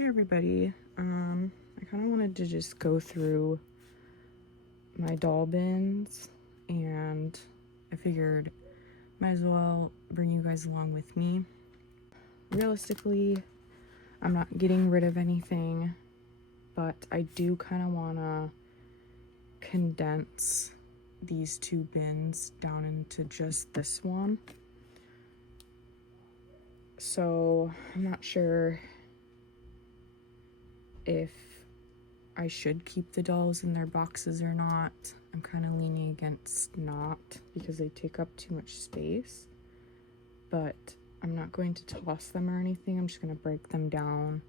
Hey everybody, I kind of wanted to just go through my doll bins, and I figured might as well bring you guys along with me. Realistically, I'm not getting rid of anything, but I do kind of want to condense these two bins down into just this one. So I'm not sure if I should keep the dolls in their boxes or not. I'm kind of leaning against not, because they take up too much space, but I'm not going to toss them or anything. I'm just going to break them down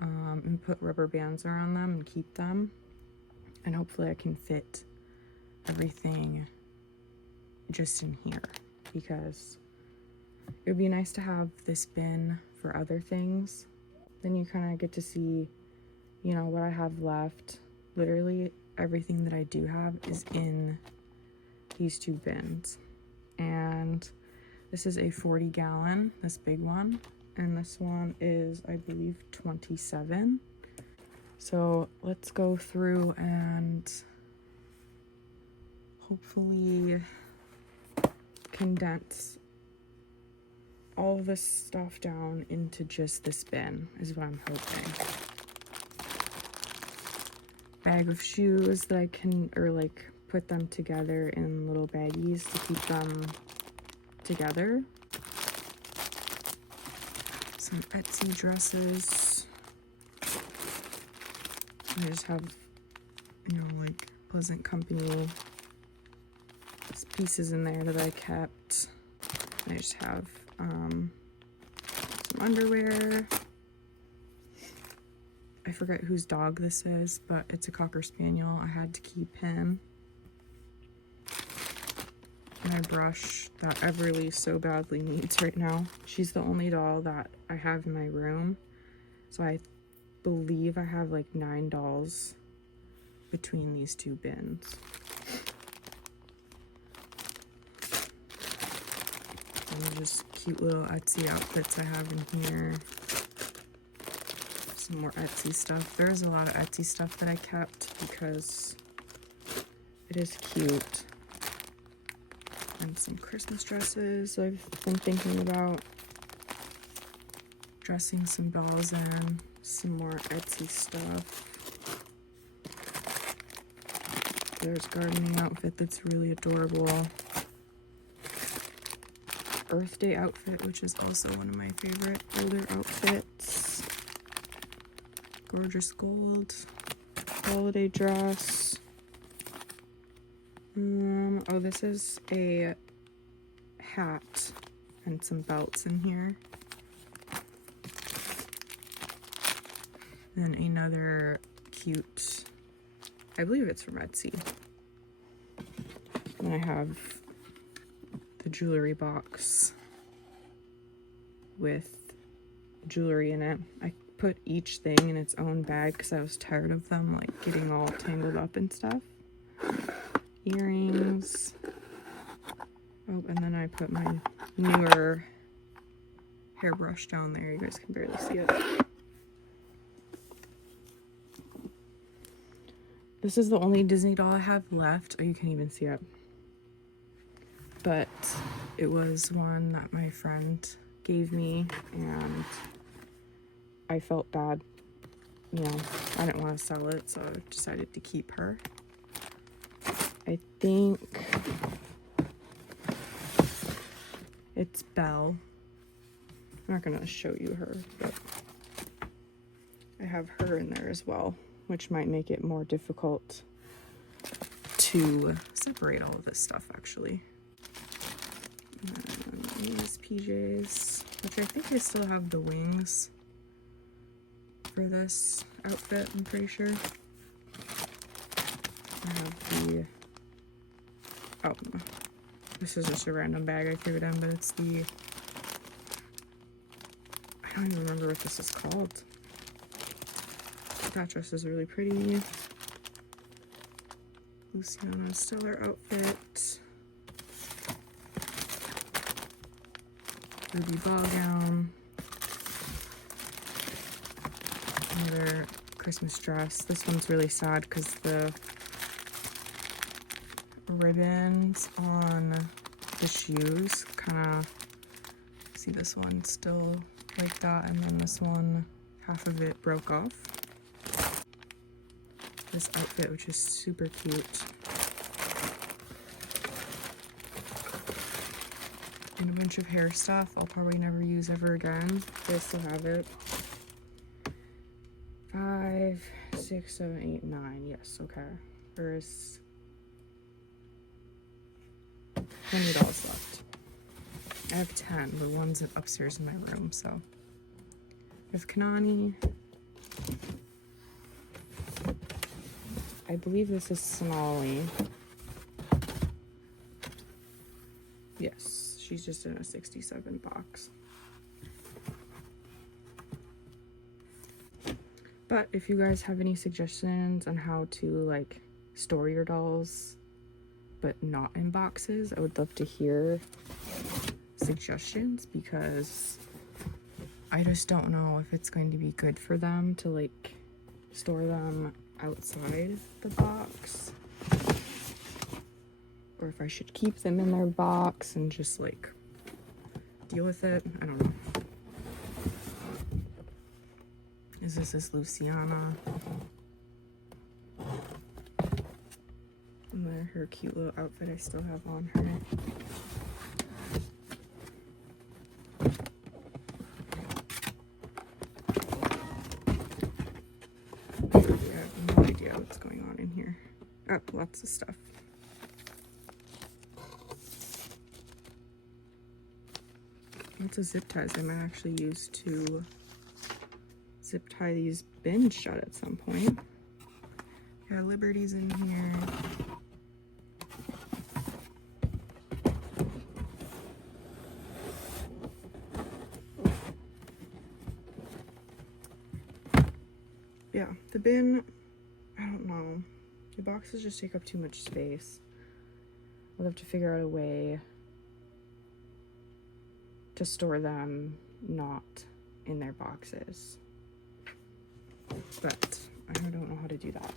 and put rubber bands around them and keep them, and hopefully I can fit everything just in here, because it would be nice to have this bin for other things. Then you kind of get to see, you know, what I have left. Literally everything that I do have is in these two bins. And this is a 40-gallon, this big one. And this one is, I believe, 27. So let's go through and hopefully condense all of this stuff down into just this bin, is what I'm hoping. Bag of shoes that I can, or like put them together in little baggies to keep them together. Some Etsy dresses. I just have, you know, like Pleasant Company pieces in there that I kept. I just have some underwear. I forget whose dog this is, but it's a Cocker Spaniel. I had to keep him. My brush that Everly so badly needs right now. She's the only doll that I have in my room. So I believe I have like 9 dolls between these two bins. And just cute little Etsy outfits I have in here. Some more Etsy stuff. There's a lot of Etsy stuff that I kept because it is cute. And some Christmas dresses I've been thinking about dressing some dolls in. Some more Etsy stuff. There's a gardening outfit that's really adorable. Earth Day outfit, which is also one of my favorite older outfits. Gorgeous gold holiday dress. Oh, this is a hat and some belts in here. And another cute, I believe it's from Etsy. And I have the jewelry box with jewelry in it. I put each thing in its own bag because I was tired of them like getting all tangled up and stuff. Earrings. Oh, and then I put my newer hairbrush down there. You guys can barely see it. This is the only Disney doll I have left. Oh, you can't even see it. But it was one that my friend gave me, and I felt bad. You know, I didn't want to sell it, so I decided to keep her. I think it's Belle. I'm not gonna show you her, but I have her in there as well, which might make it more difficult to separate all of this stuff, actually. And these PJs, which I think I still have the wings for this outfit, I'm pretty sure. I have the, oh, this is just a random bag I threw it in, but it's the, I don't even remember what this is called. That dress is really pretty. Luciana Stellar outfit. Ruby ball gown. Another Christmas dress. This one's really sad because the ribbons on the shoes kind of, see this one still like that, and then this one, half of it broke off. This outfit, which is super cute. And a bunch of hair stuff I'll probably never use ever again. I still have it. 5, 6, 7, 8, 9. Yes, okay. There's $20 left. I have 10. The one's upstairs in my room, so. I have Kanani. I believe this is Sonali. Yes, she's just in a 67 box. But if you guys have any suggestions on how to like store your dolls but not in boxes, I would love to hear suggestions, because I just don't know if it's going to be good for them to like store them outside the box, or if I should keep them in their box and just like deal with it. I don't know. This is Luciana. And then her cute little outfit I still have on her. I have no idea what's going on in here. Oh, lots of stuff. Lots of zip ties I might actually use to zip tie these bins shut at some point. Yeah, Liberty's in here. Yeah, the bin, I don't know. The boxes just take up too much space. I'll have to figure out a way to store them not in their boxes. But I don't know how to do that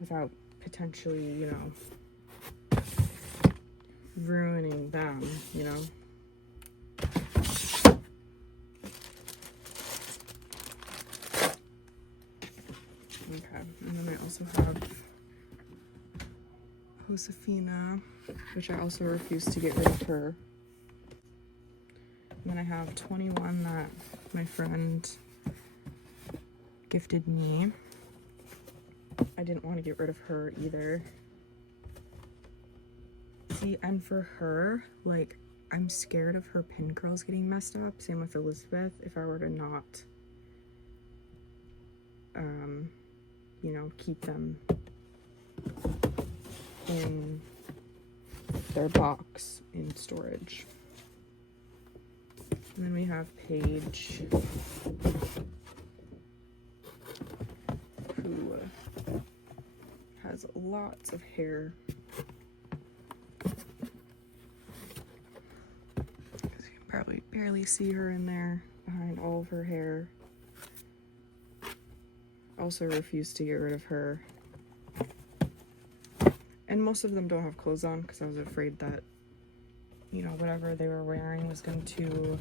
without potentially, you know, ruining them, you know. Okay, and then I also have Josefina, which I also refuse to get rid of her. And then I have 21 that my friend gifted me. I didn't want to get rid of her either. See, and for her, like, I'm scared of her pin curls getting messed up. Same with Elizabeth. If I were to not, you know, keep them in their box in storage. And then we have Paige, who has lots of hair. You can probably barely see her in there behind all of her hair. Also refuse to get rid of her. And most of them don't have clothes on because I was afraid that, you know, whatever they were wearing was going to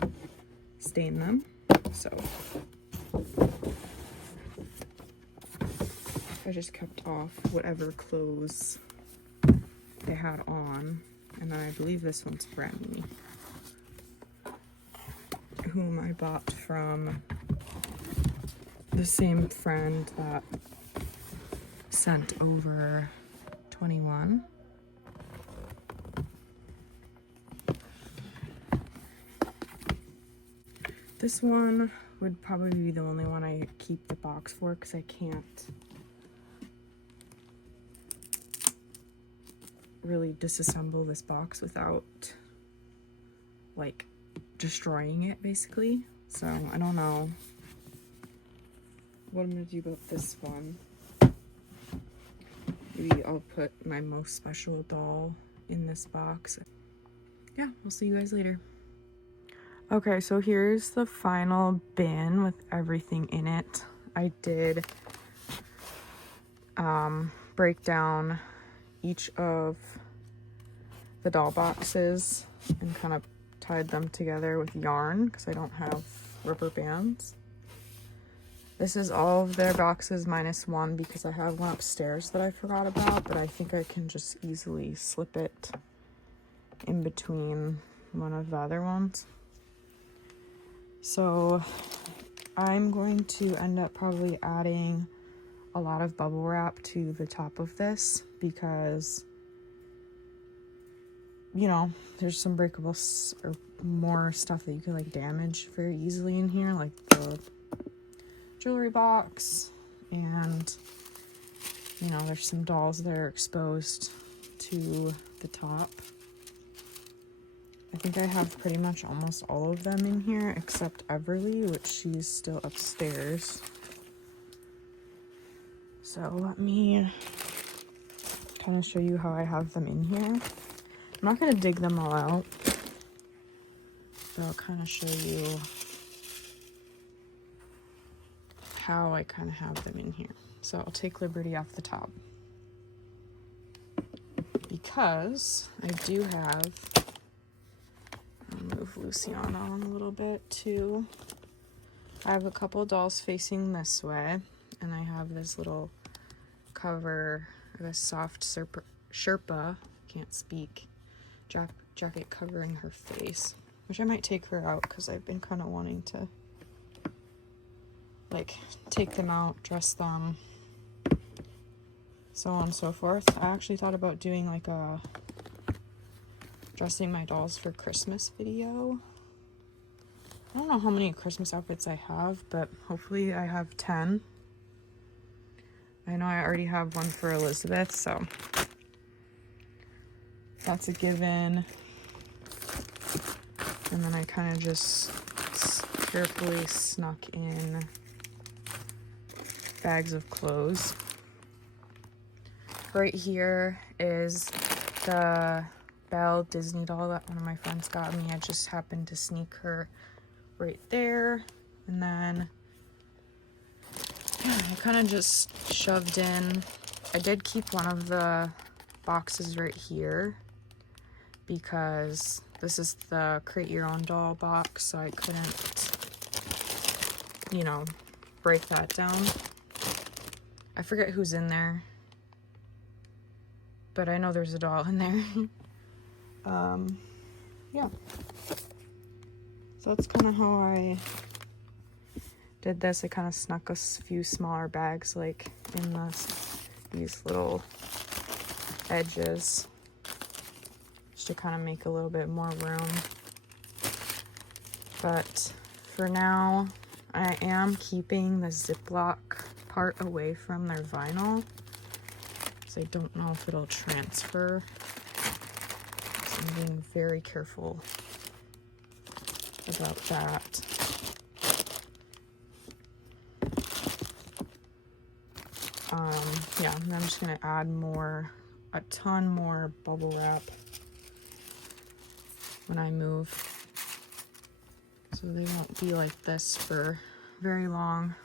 stain them. So I just kept off whatever clothes they had on. And then I believe this one's Remy, whom I bought from the same friend that sent over 21. This one would probably be the only one I keep the box for, because I can't really disassemble this box without like destroying it, basically. So I don't know what I'm gonna do about this one. Maybe I'll put my most special doll in this box. Yeah, we'll see you guys later. Okay, so here's the final bin with everything in it. I did break down each of the doll boxes and kind of tied them together with yarn because I don't have rubber bands. This is all of their boxes minus one because I have one upstairs that I forgot about, but I think I can just easily slip it in between one of the other ones. So I'm going to end up probably adding a lot of bubble wrap to the top of this because, you know, there's some breakable or more stuff that you can like damage very easily in here, like the jewelry box, and you know, there's some dolls that are exposed to the top. I think I have pretty much almost all of them in here except Everly, which she's still upstairs. So let me kind of show you how I have them in here. I'm not going to dig them all out, but I'll kind of show you how I kind of have them in here. So I'll take Liberty off the top because I do have, I'll move Lucy on a little bit too. I have a couple of dolls facing this way, and I have this little cover, a soft Sherpa, can't speak, jacket covering her face, which I might take her out because I've been kind of wanting to like take them out, dress them, so on and so forth. I actually thought about doing like a dressing my dolls for Christmas video. I don't know how many Christmas outfits I have, but hopefully I have 10. I know I already have one for Elizabeth, so that's a given. And then I kind of just carefully snuck in bags of clothes. Right here is the Belle Disney doll that one of my friends got me. I just happened to sneak her right there. And then I kind of just shoved in. I did keep one of the boxes right here because this is the Create Your Own Doll box, so I couldn't, you know, break that down. I forget who's in there, but I know there's a doll in there. Yeah. So that's kind of how I did this. I kind of snuck a few smaller bags like in these little edges just to kind of make a little bit more room. But for now, I am keeping the Ziploc part away from their vinyl, so I don't know if it'll transfer. So I'm being very careful about that. Yeah, and I'm just gonna add a ton more bubble wrap when I move, so they won't be like this for very long.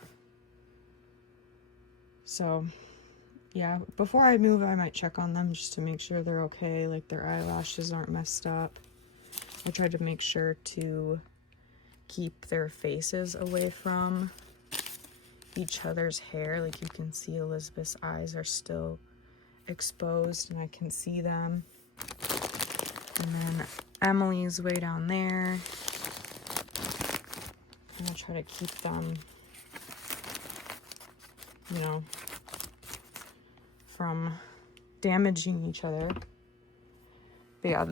So yeah, before I move, I might check on them just to make sure they're okay, like their eyelashes aren't messed up. I tried to make sure to keep their faces away from each other's hair. Like you can see Elizabeth's eyes are still exposed and I can see them. And then Emily's way down there. I'm gonna try to keep them, you know, from damaging each other. But yeah,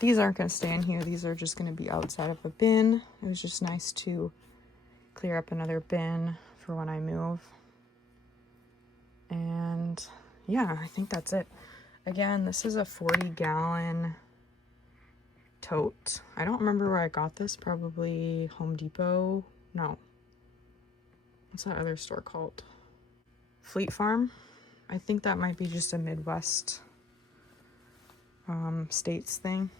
these aren't gonna stay in here. These are just gonna be outside of a bin. It was just nice to clear up another bin for when I move. And yeah, I think that's it. Again, this is a 40-gallon tote. I don't remember where I got this. Probably Home Depot. No. What's that other store called? Fleet Farm. I think that might be just a Midwest states thing.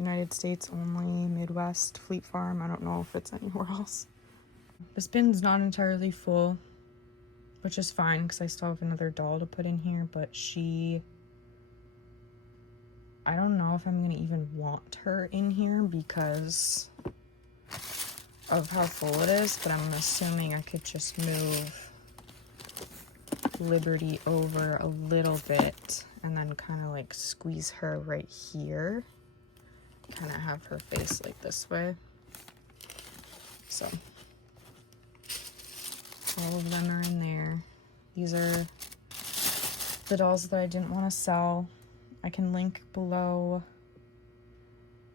United States only, Midwest, Fleet Farm. I don't know if it's anywhere else. This bin's not entirely full, which is fine because I still have another doll to put in here, but I don't know if I'm gonna even want her in here because of how full it is, but I'm assuming I could just move Liberty over a little bit and then kind of like squeeze her right here. Kind of have her face like this way. So all of them are in there. These are the dolls that I didn't want to sell. I can link below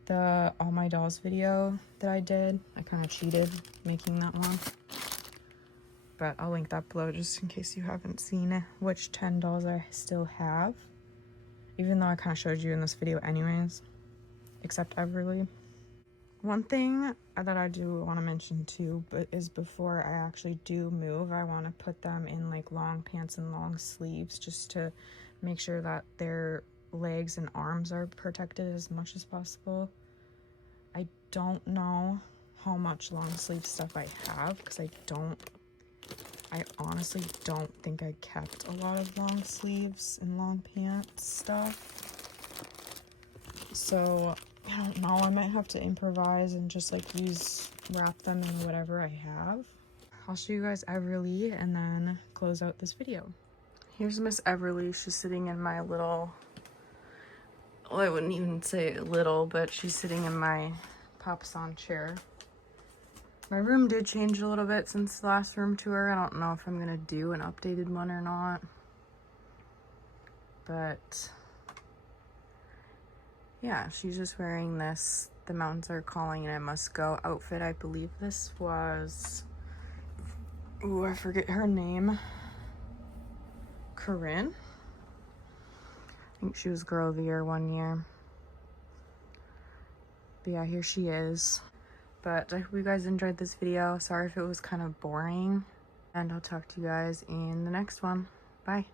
the All My Dolls video that I did. I kind of cheated making that one. But I'll link that below just in case you haven't seen which 10 dolls I still have. Even though I kind of showed you in this video anyways. Except Everly. One thing that I do want to mention too, but is before I actually do move, I want to put them in like long pants and long sleeves just to make sure that their legs and arms are protected as much as possible. I don't know how much long sleeve stuff I have because I honestly don't think I kept a lot of long sleeves and long pants stuff. So I don't know, I might have to improvise and just like wrap them in whatever I have. I'll show you guys Everly and then close out this video. Here's Miss Everly. She's sitting in my little, well, I wouldn't even say little, but she's sitting in my Pop-Son chair. My room did change a little bit since the last room tour. I don't know if I'm gonna do an updated one or not. But yeah, she's just wearing this "The Mountains Are Calling and I Must Go" outfit. I believe this was, ooh, I forget her name. Corinne? I think she was Girl of the Year one year. But yeah, here she is. But I hope you guys enjoyed this video. Sorry if it was kind of boring. And I'll talk to you guys in the next one. Bye.